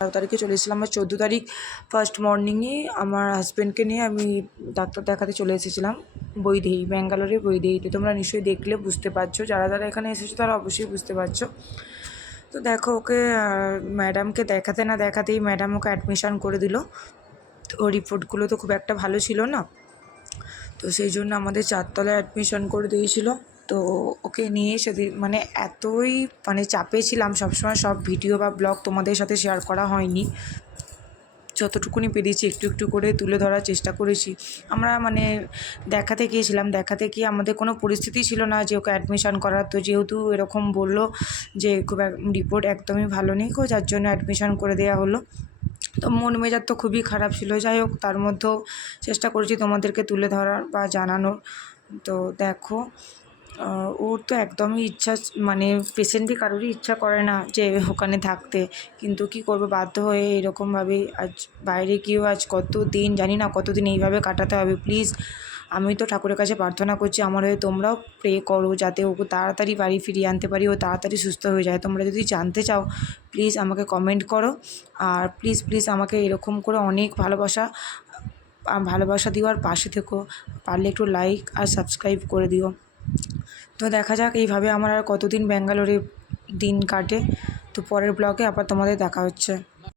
বারো তারিখে চলে এসেছিলাম। আর চোদ্দ তারিখ ফার্স্ট মর্নিংয়ে আমার হাজব্যান্ডকে নিয়ে আমি ডাক্তার দেখাতে চলে এসেছিলাম, বৈদেহী ব্যাঙ্গালোরে বৈদেহীতে। তোমরা নিশ্চয়ই দেখলে, বুঝতে পারছ। যারা যারা এখানে এসেছ, তারা অবশ্যই বুঝতে পারছ। তো দেখো ওকে ম্যাডামকে দেখাতে না দেখাতেই ম্যাডাম ওকে অ্যাডমিশান করে দিল। তো রিপোর্টগুলো তো খুব একটা ভালো ছিল না। তো সেই জন্য আমাদের চারতলায় অ্যাডমিশন করে দিয়েছিল। তো ওকে নিয়ে সেদিন মানে এতই মানে চাপে ছিলাম সবসময়, সব ভিডিও বা ব্লগ তোমাদের সাথে শেয়ার করা হয়নি। যতটুকুনি পেরেছি একটু একটু করে তুলে ধরার চেষ্টা করেছি। আমরা মানে দেখাতে গিয়েছিলাম, দেখাতে গিয়ে আমাদের কোনো পরিস্থিতি ছিল না যে ওকে অ্যাডমিশান করার। তো যেহেতু এরকম বলল যে খুব রিপোর্ট একদমই ভালো নেই কো যার জন্য অ্যাডমিশান করে দেওয়া হলো। তো মন মেজাজ তো খুবই খারাপ ছিল। যাই হোক, তার মধ্যেও চেষ্টা করেছি তোমাদেরকে তুলে ধরার বা জানানোর। তো দেখো ওর তো একদমই ইচ্ছা মানে পেশেন্টই কারোরই ইচ্ছা করে না যে ওখানে থাকতে। কিন্তু কি করব, বাধ্য হয়ে এরকমভাবেই আজ বাইরে গিয়েও আজ কত দিন, জানি না কতদিন এইভাবে কাটাতে হবে। প্লিজ আমি তো ঠাকুরের কাছে প্রার্থনা করছি, আমার হয়ে তোমরাও প্রে করো যাতে ওকে তাড়াতাড়ি বাড়ি ফিরিয়ে আনতে পারি, ও তাড়াতাড়ি সুস্থ হয়ে যায়। তোমরা যদি জানতে চাও প্লিজ আমাকে কমেন্ট করো। আর প্লিজ প্লিজ আমাকে এরকম করে অনেক ভালোবাসা ভালোবাসা দিও আর পাশে থেকো। পারলে একটু লাইক আর সাবস্ক্রাইব করে দিও। তো দেখা যাক, এইভাবে আমার আর কতদিন ব্যাঙ্গালোরে দিন কাটে। তো পরের ব্লগে আবার তোমাদের দেখা হচ্ছে।